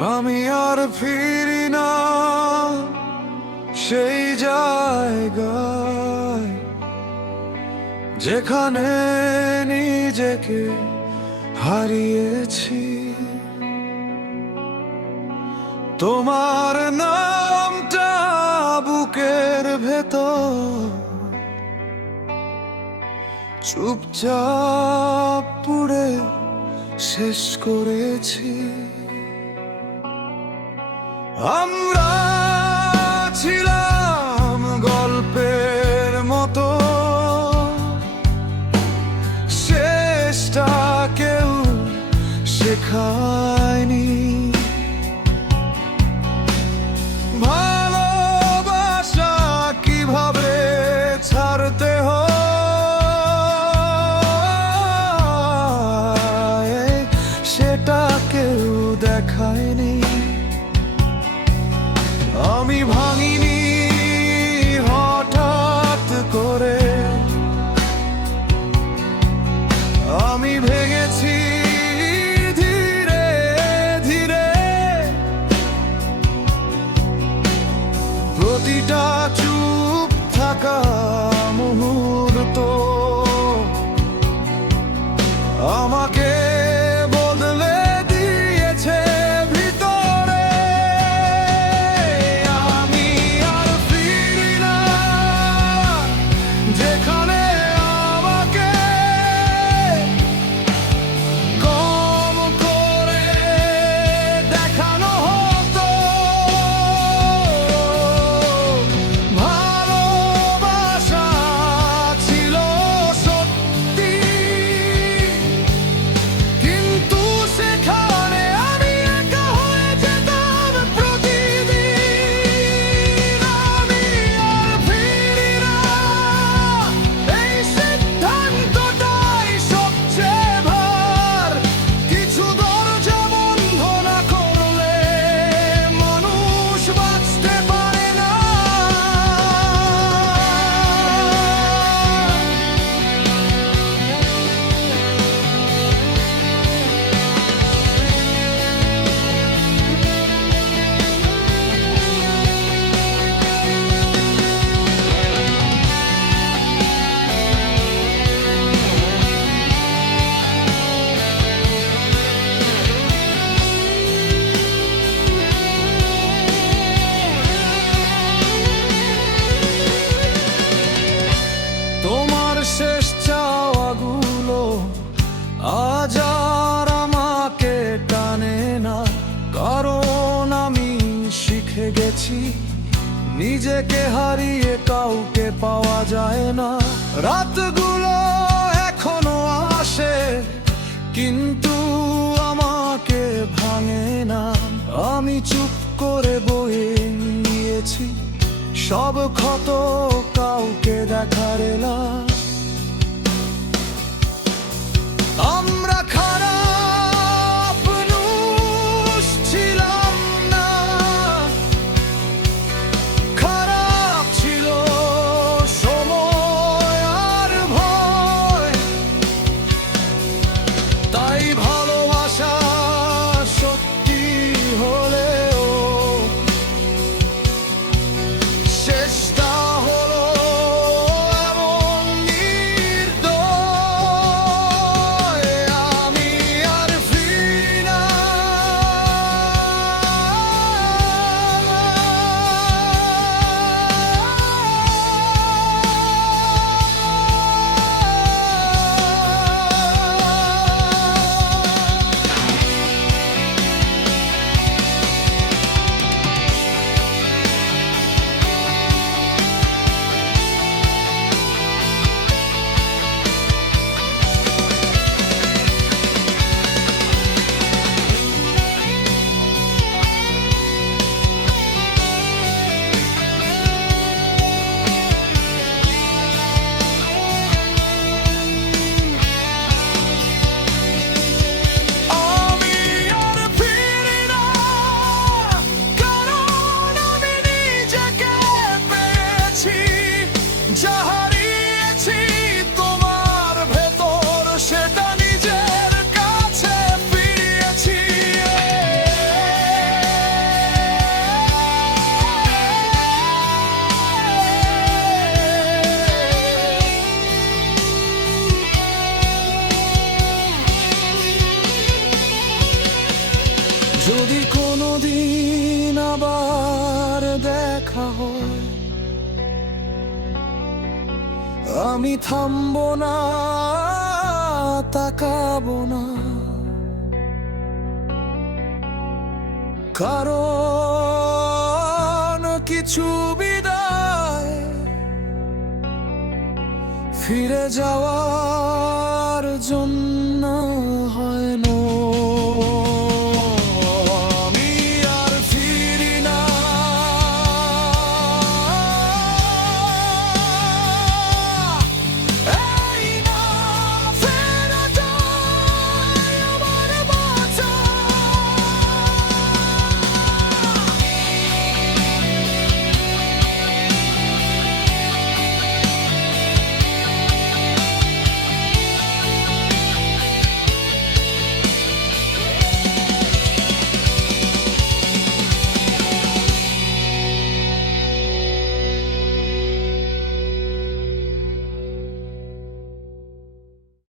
আমি আর ফিরি না সেই জায়গায় যেখানে নিজেকে হারিয়েছি। তোমার নামটা বুকের ভেতর। চুপচাপ পুড়ে শেষ করেছি। Um আমাকে নিজেকে হারিয়ে কাউকে পাওয়া যায় না। রাতগুলো এখনও আসে, কিন্তু আমাকে ভাঙে না। আমি চুপ করে বয়ে নিয়েছি, সব ক্ষত কাউকে দেখারে না আমি থামব না তাকাবো না। কারণ কিছু বিদায় ফিরে যাওয়ার জন্য